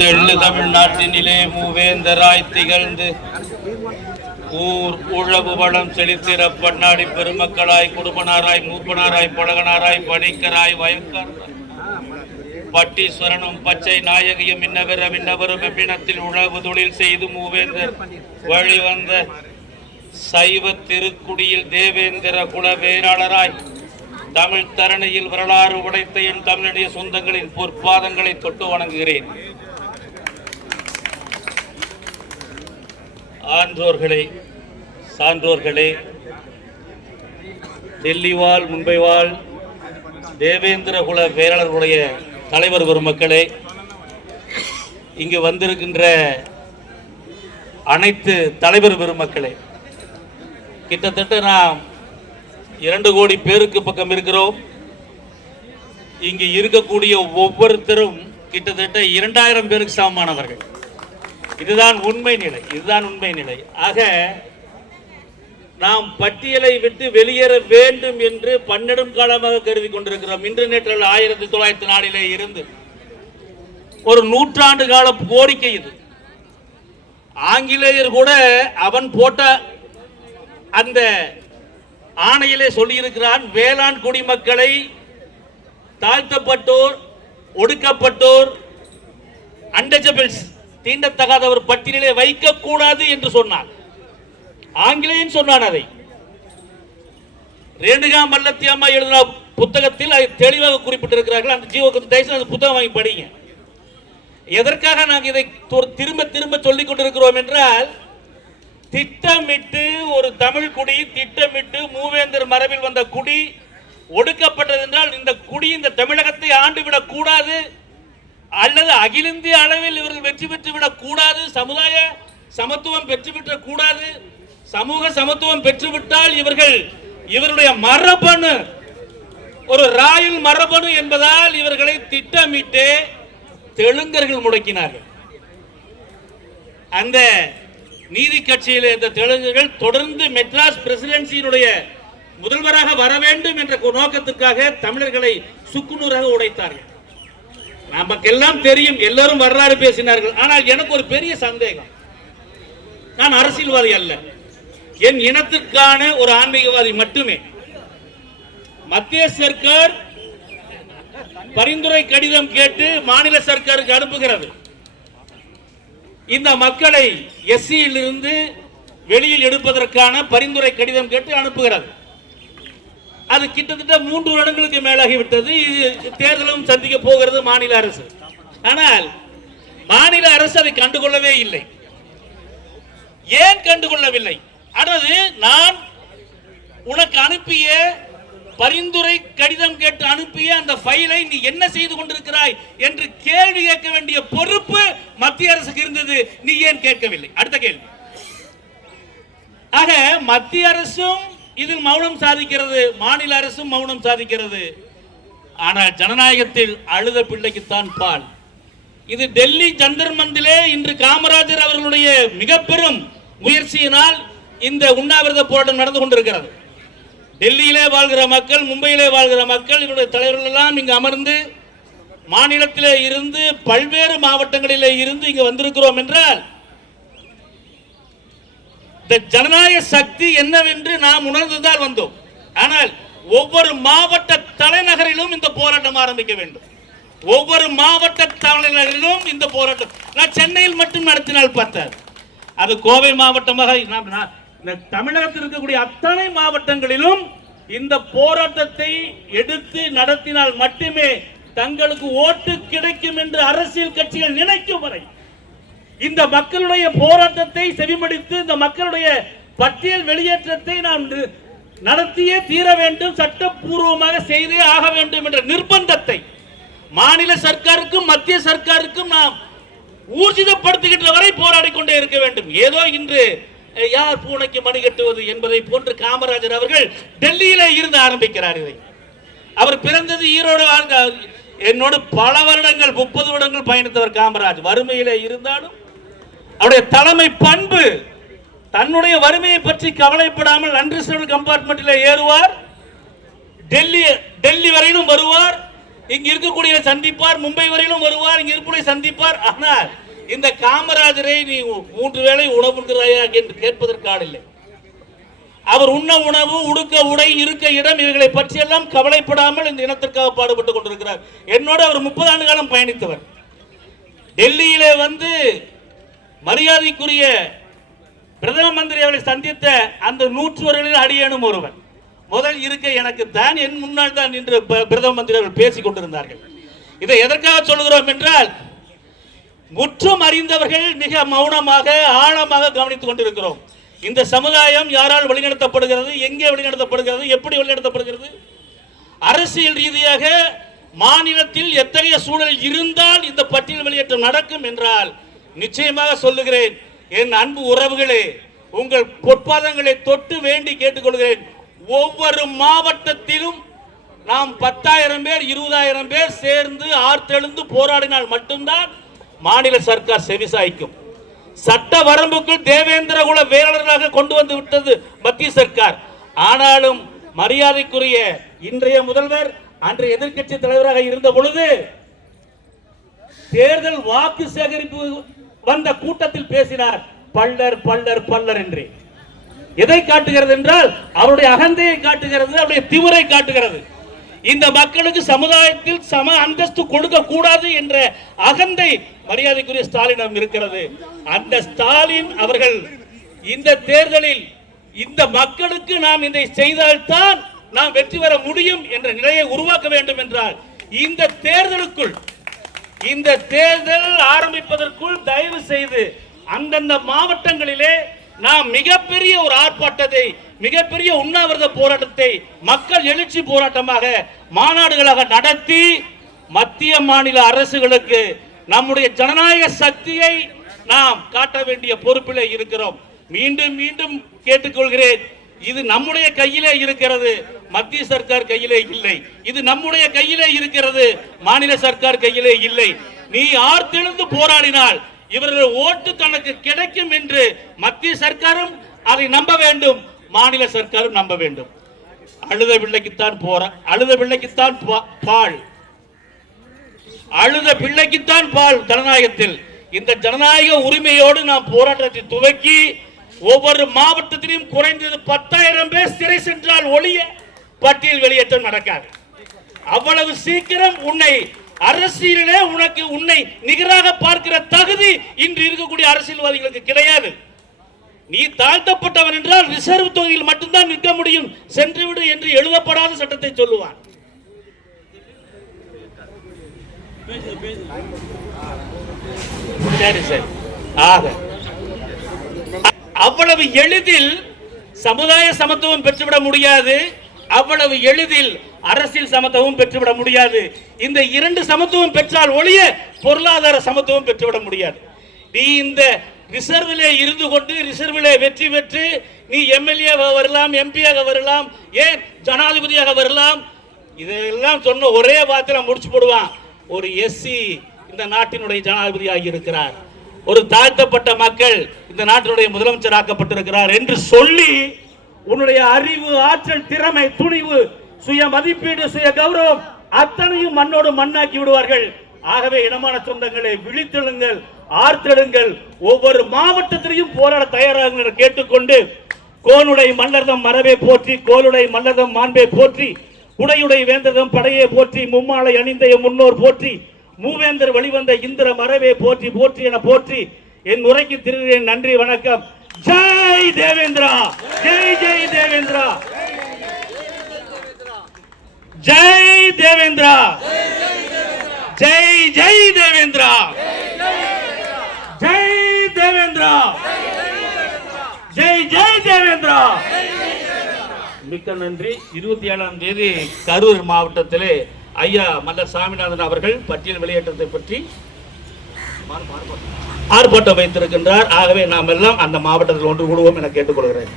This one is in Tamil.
தெள்ளு தமிழ்நாட்டினிலே மூவேந்தராய் திகழ்ந்து ஊர் உழவு வளம் செழித்திர பன்னாடி பெருமக்களாய் குடும்பனாராய் மூப்பனாராய் பழகனாராய் பணிக்கராய் வயக்கார் பட்டீஸ்வரனும் பச்சை நாயகியும் இன்னவரும் எவ்வினத்தில் உழவு தொழில் செய்து மூவேந்தர் வழிவந்த சைவ திருக்குடியில் தேவேந்திர குல வேளாளராய் தமிழ் தரணியில் வரலாறு உடைத்த என் தமிழுடைய சொந்தங்களின் பொற்பாதங்களை தொட்டு வணங்குகிறேன். ஆன்றோர்களே, சான்றோர்களே, டெல்லி வாழ் மும்பை வாழ் தேவேந்திர குல வேளாளர்களுடைய தலைவர் பெருமக்களே, இங்கு வந்திருக்கின்ற அனைத்து தலைவர் பெருமக்களே, கிட்டத்தட்ட நாம் 2 கோடி பேருக்கு பக்கம் இருக்கிறோம். இங்கு இருக்கக்கூடிய ஒவ்வொருத்தரும் கிட்டத்தட்ட 2000 பேருக்கு சமமானவர்கள். இதுதான் உண்மை நிலை. ஆக நாம் பட்டியலை விட்டு வெளியேற வேண்டும் என்று பன்னெடும் காலமாக கருதி கொண்டிருக்கிறோம். இன்று நேற்று 1904 இருந்து ஒரு நூற்றாண்டு கால கோரிக்கை இது. ஆங்கிலேயர் கூட அவன் போட்ட அந்த ஆணையிலே சொல்லியிருக்கிறான், வேளாண் குடிமக்களை தாழ்த்தப்பட்டோர், ஒடுக்கப்பட்டோர், அன்டச்சபிள்ஸ், தீண்டத்தகாதவர் பட்டியலிலே வைக்கக்கூடாது என்று சொன்னான். ஆங்கிலேயன் சொன்னான். அதை ரேணுகா மல்லத்தி அம்மா எழுதின புத்தகத்தில் அதை தெளிவாக குறிப்பிட்டிருக்கிறார்கள். அந்த ஜீவ புத்தகம் வாங்கி படிங்க. எதற்காக நாங்கள் இதை திரும்ப திரும்ப சொல்லிக் கொண்டிருக்கிறோம் என்றால், திட்டமிட்டு ஒரு தமிழ் குடி, திட்டமிட்டு மூவேந்தர் மரபில் வந்த குடி ஒடுக்கப்பட்டது என்றால், இந்த குடி இந்த தமிழகத்தை ஆண்டுவிடக் கூடாது, அல்லது அகில இந்திய அளவில் இவர்கள் வெற்றி பெற்றுவிடக் கூடாது, சமுதாய சமத்துவம் பெற்றுவிடக் கூடாது. சமூக சமத்துவம் பெற்றுவிட்டால் இவருடைய மரபணு ஒரு ராயல் மரபணு என்பதால் இவர்களை திட்டமிட்டு தெலுங்கர்கள் முடக்கினார்கள். அந்த நீதி கட்சியில் இந்த தெலுங்கர்கள் தொடர்ந்து மெட்ராஸ் பிரசிடென்சியினுடைய முதல்வராக வர வேண்டும் என்ற நோக்கத்துக்காக தமிழர்களை சுக்குநூறாக உடைத்தார்கள். நமக்கெல்லாம் தெரியும், எல்லாரும் வரலாறு பேசினார்கள். ஆனால் எனக்கு ஒரு பெரிய சந்தேகம். நான் அரசியல்வாதி அல்ல, என் இனத்துக்கான ஒரு ஆன்மீகவாதி மட்டுமே. மத்திய சர்க்கார் பரிந்துரை கடிதம் கேட்டு மாநில சர்க்காருக்கு அனுப்புகிறது. இந்த மக்களை எஸ்சியில் இருந்து வெளியில் எடுப்பதற்கான பரிந்துரை கடிதம் கேட்டு அனுப்புகிறது. அது கிட்டத்தட்ட 3 வருடங்களுக்கு மேலாகிவிட்டது. தேர்தலும் சந்திக்க போகிறது மாநில அரசு. ஆனால் மாநில அரசு அதை கண்டுகொள்ளவே இல்லை. ஏன் கண்டுகொள்ளவில்லை? அதாவது நான் உனக்கு அனுப்பிய பரிந்துரை கடிதம் கேட்டு அனுப்பிய அந்த ஃபைலை நீ என்ன செய்து கொண்டிருக்கிறாய் என்று கேள்வி கேட்க வேண்டிய பொறுப்பு மத்திய அரசுக்கு இருந்தது. நீ ஏன் கேட்கவில்லை? அடுத்த கேள்வி. ஆக மத்திய அரசும் இதில் மௌனம் சாதிக்கிறது, மாநில அரசும் மௌனம் சாதிக்கிறது. ஆனால் ஜனநாயகத்தில் அழுத பிள்ளைக்குத்தான் பால். இது டெல்லி ஜந்தர் மந்திலே இன்று காமராஜர் அவர்களுடைய மிக பெரும் முயற்சியினால் இந்த உண்ணாவிரத போராட்டம் நடந்து கொண்டிருக்கிறது. டெல்லியிலே வாழ்கிற மக்கள், மும்பையிலே வாழ்கிற மக்கள், இவருடைய தலைவர்கள் எல்லாம் இங்கு அமர்ந்து மாநிலத்திலே இருந்து பல்வேறு மாவட்டங்களிலே இருந்து இங்கு வந்திருக்கிறோம் என்றால் இந்த ஜனநாயக சக்தி என்னவென்று நாம் உணர்ந்துதான் வந்தோம். ஆனால் ஒவ்வொரு மாவட்ட தலைநகரிலும் இந்த போராட்டம் ஆரம்பிக்க வேண்டும். ஒவ்வொரு மாவட்ட தலைநகரிலும் இந்த போராட்டம். நான் சென்னையில் மட்டும் நடத்தினால் பார்த்தார், அது கோவை மாவட்டமாக தமிழகத்தில் இருக்கக்கூடிய அத்தனை மாவட்டங்களிலும் இந்த போராட்டத்தை எடுத்து நடத்தினால் மட்டுமே தங்களுக்கு ஓட்டு கிடைக்கும் என்று அரசியல் கட்சிகள் நினைக்கும் வரை இந்த மக்களுடைய போராட்டத்தை செவிமடித்து இந்த மக்களுடைய பட்டியல் வெளியேற்றத்தை நாம் நடத்தியே தீர வேண்டும், சட்டப்பூர்வமாக செய்தே ஆக வேண்டும் என்ற நிர்பந்தத்தை மாநில சர்க்காருக்கும் மத்திய சர்க்காருக்கும் நாம் ஊர்ஜிதப்படுத்துகின்ற வரை போராடி கொண்டே இருக்க வேண்டும். ஏதோ இன்று யார் பூனைக்கு மணி கட்டுவது என்பதை போன்று காமராஜர் அவர்கள் டெல்லியிலே இருந்து ஆரம்பிக்கிறார். இதை அவர் பிறந்தது ஈரோடு. என்னோடு பல வருடங்கள் 30 வருடங்கள் பயணித்தவர் காமராஜ். வறுமையிலே இருந்தாலும் அவருடைய தலைமை பண்பு, தன்னுடைய வறுமையை பற்றி கவலைப்படாமல் அன்ரிசர்வ்டு கம்பார்ட்மெண்டில் ஏறுவார், டெல்லி வரையிலும் வருவார். இங்க இருக்கக்கூடிய சந்திப்பார், மும்பை வரையிலும் வருவார், இங்க இருக்கக்கூடிய சந்திப்பார். ஆனால் இந்த காமராஜரை நீ 3 வேளை உணவுகிறாயா என்று கேட்பதற்கான இல்லை. அவர் உண்ண உணவு, உடுக்க உடை, இருக்க இடம், இவைகளை பற்றியெல்லாம் கவலைப்படாமல் இந்த இனத்திற்காக பாடுபட்டுக் கொண்டிருக்கிறார். என்னோட அவர் 30 ஆண்டு காலம் பயணித்தவர். டெல்லியிலே வந்து மரியாதைக்குரிய பிரதம மந்திரி அவர்களை சந்தித்த அந்த 100 அடியேனும் ஒருவன். முதல் இருக்க எனக்கு தான், என் முன்னால் தான் என்று பிரதம மந்திரி அவர்கள் பேசிக் கொண்டிருந்தார்கள். இதை எதற்காக சொல்கிறோம் என்றால், முற்றும் அறிந்தவர்கள் மிக மௌனமாக ஆழமாக கவனித்துக் கொண்டிருக்கிறோம். இந்த சமுதாயம் யாரால் வழிநடத்தப்படுகிறது, எங்கே வழிநடத்தப்படுகிறது, எப்படி வழிநடத்தப்படுகிறது, அரசியல் ரீதியாக மாநிலத்தில் எத்தகைய சூழல் இருந்தால் இந்த பட்டியல் வெளியேற்றம் நடக்கும் என்றால் நிச்சயமாக சொல்லுகிறேன். என் அன்பு உறவுகளே, உங்கள் பொற்பாதங்களை தொட்டு வேண்டி கேட்டுக்கொள்கிறேன். ஒவ்வொரு மாவட்டத்திலும் நாம் 10,000 பேர் 20,000 பேர் சேர்ந்து ஆர்த்தெழுந்து போராடினால் மட்டும்தான் மாநில சர்க்கார் செவிசாய்க்கும். சட்ட வரம்புக்குள் தேவேந்திர குல வேளாளர்களாக கொண்டு வந்து விட்டது மத்திய சர்க்கார். ஆனாலும் மரியாதைக்குரிய இன்றைய முதல்வர் அன்றைய எதிர்க்கட்சி தலைவராக இருந்த பொழுது தேர்தல் வாக்கு சேகரிப்பு வந்த கூட்டத்தில் பேசினார், பல்லர் பல்லர் பல்லர் என்று. எதை காட்டுகிறது என்றால் அவருடைய அகந்தையை காட்டுகிறது, அவருடைய திமிரை காட்டுகிறது. இந்த மக்களுக்கு சமுதாயத்தில் சம அந்தஸ்து கொடுக்க கூடாது என்ற அகந்தை மரியாதைக்குரிய ஸ்டாலினிடம் இருக்கிறது. அந்த ஸ்டாலின் அவர்கள் இந்த தேர்தலில் இந்த மக்களுக்கு நாம் இதை செய்தால்தான் நாம் வெற்றி பெற முடியும் என்ற நிலையை உருவாக்க வேண்டும் என்றால் இந்த தேர்தலுக்குள், இந்த தேர்தல் ஆரம்பிப்பதற்குள் தயவு செய்து அந்தந்த மாவட்டங்களிலே நாம் மிகப்பெரிய ஒரு ஆர்ப்பாட்டத்தை, மிகப்பெரிய உண்ணாவிரத போராட்டத்தை மக்கள் எழுச்சி போராட்டமாக மாநாடுகளாக நடத்தி மத்திய மாநில அரசுகளுக்கு நம்முடைய ஜனநாயக சக்தியை நாம் காட்ட வேண்டிய பொறுப்பிலே இருக்கிறோம். மீண்டும் மீண்டும் கேட்டுக்கொள்கிறேன், இது நம்முடைய கையிலே இருக்கிறது, மத்திய சர்க்கார் கையிலே இல்லை. இது நம்முடைய கையிலே இருக்கிறது, மாநில சர்க்கார் கையிலே இல்லை. நீ ஆர்த்தெழுந்து போராடினால் இவர்கள் ஓட்டு தனக்கு கிடைக்கும் என்று மத்திய சர்க்காரும் அதை நம்ப வேண்டும், மாநில சர்க்காரும் நம்ப வேண்டும். அழுத பிள்ளைக்குத்தான் அழுத பிள்ளைக்குத்தான் பால், அழுத பிள்ளைக்குத்தான் பால் ஜனநாயகத்தில். இந்த ஜனநாயக உரிமையோடு நாம் போராட்டத்தை துவக்கி ஒவ்வொரு மாவட்டத்திலும் குறைந்தது 10,000 பேர் சிறை சென்றால் ஒழிய பட்டியல் வெளியேற்றம் நடக்காது. அவ்வளவு சீக்கிரம் உன்னை அரசியலிலே உன்னை நிகராக பார்க்கிற தகுதி இன்று இருக்கக்கூடிய அரசியல்வாதிகளுக்கு கிடையாது. நீ தாழ்த்தப்பட்டவன் என்றால் ரிசர்வ் தொகுதியில் மட்டும்தான் நிற்க முடியும், சென்றுவிடு என்று எழுதப்படாத சட்டத்தை சொல்லுவான். சரி சரி. ஆக அவ்வளவு எளிதில் சமுதாய சமத்துவம் பெற்றுவிட முடியாது, அவ்வளவு எளிதில் அரசியல் சமத்துவம் பெற்றுவிட முடியாது. இந்த 2 சமத்துவம் பெற்றால் ஒழிய பொருளாதார சமத்துவம் பெற்றுவிட முடியாது. நீ இந்த ரிசர்விலே இருந்து கொண்டு ரிசர்விலே வெற்றி பெற்று நீ எம்எல்ஏ வரலாம், எம்பியாக வரலாம், ஏன் ஜனாதிபதியாக வரலாம். இதெல்லாம் சொன்ன ஒரே வார்த்தையில முடிச்சு போடுவான், ஒரு எஸ்சி இந்த நாட்டினுடைய ஜனாதிபதியாக இருக்கிறார், ஒரு தாழ்த்தப்பட்ட மக்கள் இந்த நாட்டினுடைய முதலமைச்சர் ஆக்கப்பட்டிருக்கிறார் என்று சொல்லி உன்னுடைய அறிவு, ஆற்றல், திறமை, துணிவு, சுய மதிப்பீடு, சுய கௌரவம் அத்தனையும் மண்ணோடு மண்ணாக்கி விடுவார்கள். ஆகவே இனமான சொந்தங்களை விழித்தெழுங்கள், ஆர்த்தெழுங்கள், ஒவ்வொரு மாவட்டத்திலையும் போராட தயாராக என கேட்டுக்கொண்டு, கோனுடை மல்லர்தம் மரபே போற்றி, கோலுடை மல்லர்தம் மாண்பே போற்றி, உடையுடை வேந்ததம் படையே போற்றி, மும்மாலை அணிந்த முன்னோர் போற்றி, மூவேந்தர் வழிவந்த இந்திர மரபே போற்றி போற்றி என போற்றி என் உரைக்கு திருகிறேன். நன்றி, வணக்கம். ஜெய் தேவேந்திரா, ஜெய் ஜெய் தேவேந்திரா, ஜெய் தேவேந்திரா, ஜெய் ஜெய் தேவேந்திரா, ஜெய் தேவேந்திரா, ஜெய் ஜெய் தேவேந்திரா. மிக்க நன்றி. 27ஆம் தேதி கரூர் மாவட்டத்திலே ஐயா மல்லர் சாமிநாதன் அவர்கள் பட்டியல் வெளியேற்றத்தை பற்றி ஆர்ப்பாட்டம் வைத்திருக்கின்றார். ஆகவே நாம் எல்லாம் அந்த மாவட்டத்தில் ஒன்று கூடுவோம் என கேட்டுக்கொள்கிறேன்.